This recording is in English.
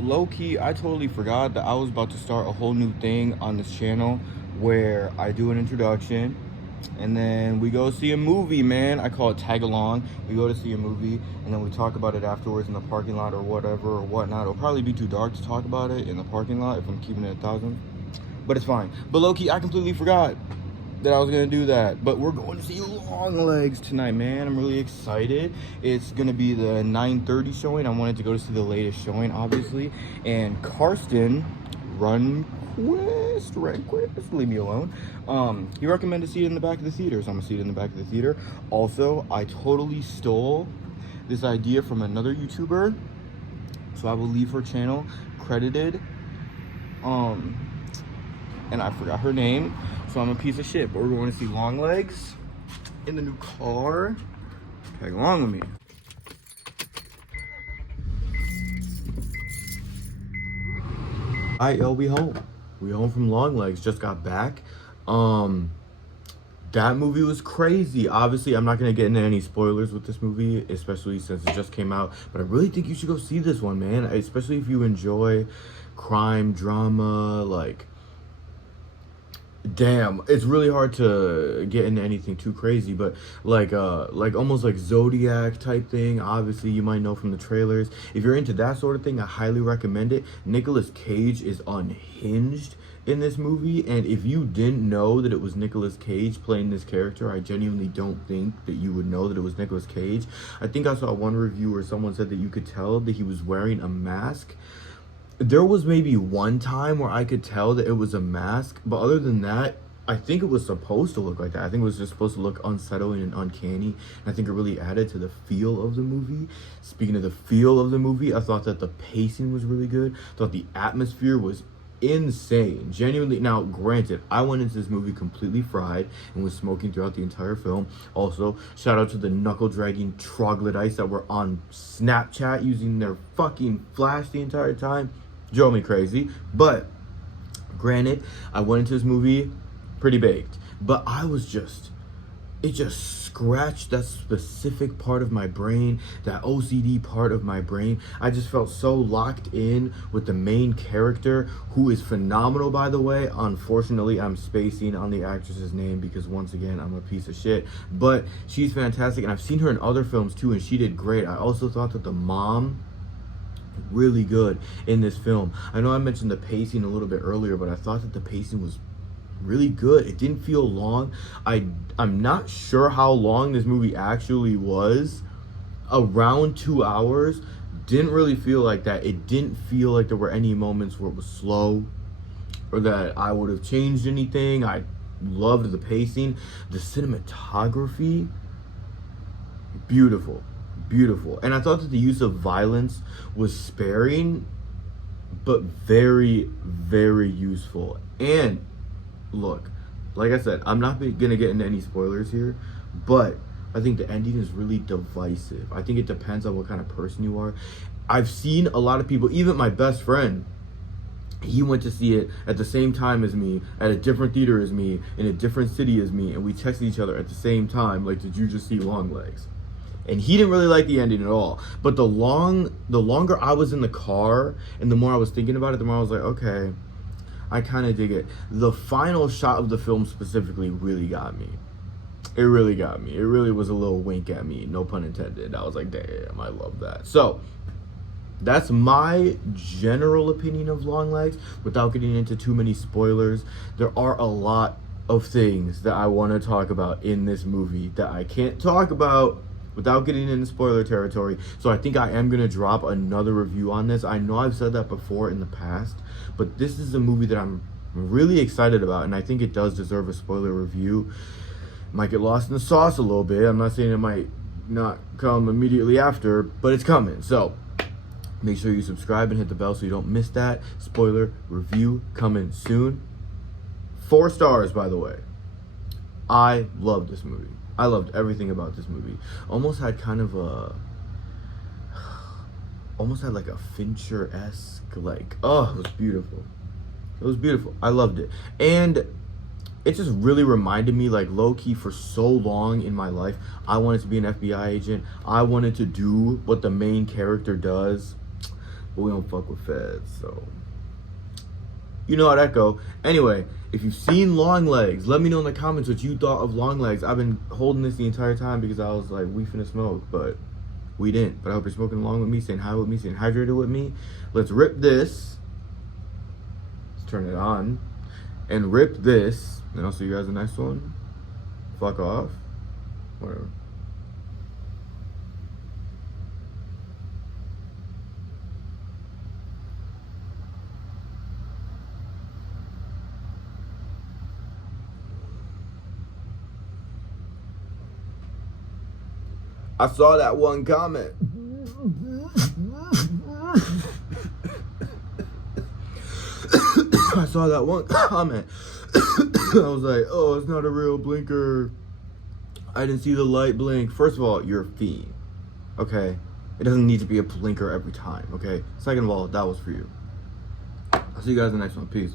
low-key, I totally forgot that I was about to start a whole new thing on this channel where I do an introduction and then we go see a movie, man. I call it tag along. We go to see a movie and then we talk about it afterwards in the parking lot or whatever or whatnot. It'll probably be too dark to talk about it in the parking lot if I'm keeping it 1,000, but it's fine. But low-key, I completely forgot that I was gonna do that. But we're going to see Longlegs tonight, man. I'm really excited. It's gonna be the 9:30 showing. I wanted to go to see the latest showing, obviously. And Karsten, Runquist, leave me alone. He recommended to see it in the back of the theater, so I'm gonna see it in the back of the theater. Also, I totally stole this idea from another YouTuber, so I will leave her channel credited. And I forgot her name, so I'm a piece of shit. But we're going to see Longlegs in the new car. Tag along with me. Alright, yo, we home. We home from Longlegs. Just got back. That movie was crazy. Obviously, I'm not gonna get into any spoilers with this movie, especially since it just came out. But I really think you should go see this one, man. Especially if you enjoy crime, drama, like. Damn, it's really hard to get into anything too crazy, but like almost like Zodiac type thing. Obviously, you might know from the trailers. If you're into that sort of thing, I highly recommend it. Nicolas Cage is unhinged in this movie, and if you didn't know that it was Nicolas Cage playing this character, I genuinely don't think that you would know that it was Nicolas Cage. I think I saw one review where someone said that you could tell that he was wearing a mask. There was maybe one time where I could tell that it was a mask, but other than that, I think it was supposed to look like that. I think it was just supposed to look unsettling and uncanny, and I think it really added to the feel of the movie. Speaking of the feel of the movie, I thought that the pacing was really good. I thought the atmosphere was insane. Genuinely. Now, granted, I went into this movie completely fried and was smoking throughout the entire film. Also, shout out to the knuckle-dragging troglodytes that were on Snapchat using their fucking flash the entire time. Drove me crazy. But granted, I went into this movie pretty baked, but it just scratched that specific part of my brain, that OCD part of my brain. I just felt so locked in with the main character, who is phenomenal, by the way. Unfortunately, I'm spacing on the actress's name because, once again, I'm a piece of shit, but she's fantastic, and I've seen her in other films too, and she did great. I also thought that the mom, really good in this film. I know I mentioned the pacing a little bit earlier, but I thought that the pacing was really good. It didn't feel long. I'm not sure how long this movie actually was. Around 2 hours. Didn't really feel like that. It didn't feel like there were any moments where it was slow or that I would have changed anything. I loved the pacing. The cinematography, beautiful. And I thought that the use of violence was sparing, but very, very useful. And look, like I said, I'm not gonna get into any spoilers here, but I think the ending is really divisive. I think it depends on what kind of person you are. I've seen a lot of people, even my best friend, he went to see it at the same time as me, at a different theater as me, in a different city as me, and we texted each other at the same time, like, did you just see Longlegs? And he didn't really like the ending at all. But the longer I was in the car and the more I was thinking about it, the more I was like, okay, I kind of dig it. The final shot of the film specifically really got me. It really got me. It really was a little wink at me, no pun intended. I was like, damn, I love that. So that's my general opinion of Longlegs. Without getting into too many spoilers, there are a lot of things that I want to talk about in this movie that I can't talk about without getting into spoiler territory. So I think I am going to drop another review on this. I know I've said that before in the past, but this is a movie that I'm really excited about, and I think it does deserve a spoiler review. Might get lost in the sauce a little bit. I'm not saying it might not come immediately after, but it's coming. So make sure you subscribe and hit the bell so you don't miss that. Spoiler review coming soon. 4 stars, by the way. I love this movie. I loved everything about this movie. Almost had like a Fincher-esque, like, oh, it was beautiful. It was beautiful. I loved it. And it just really reminded me, like, low-key, for so long in my life, I wanted to be an FBI agent. I wanted to do what the main character does. but we don't fuck with feds, so you know how that go. Anyway, if you've seen Long Legs, let me know in the comments what you thought of Long Legs. I've been holding this the entire time because I was like, we finna smoke, but we didn't. But I hope you're smoking along with me, staying high with me, staying hydrated with me. Let's rip this. Let's turn it on. And rip this. And I'll see you guys in the next one. Fuck off. Whatever. I saw that one comment. I saw that one comment. I was like, oh, it's not a real blinker. I didn't see the light blink. First of all, you're a fiend. Okay? It doesn't need to be a blinker every time. Okay? Second of all, that was for you. I'll see you guys in the next one. Peace.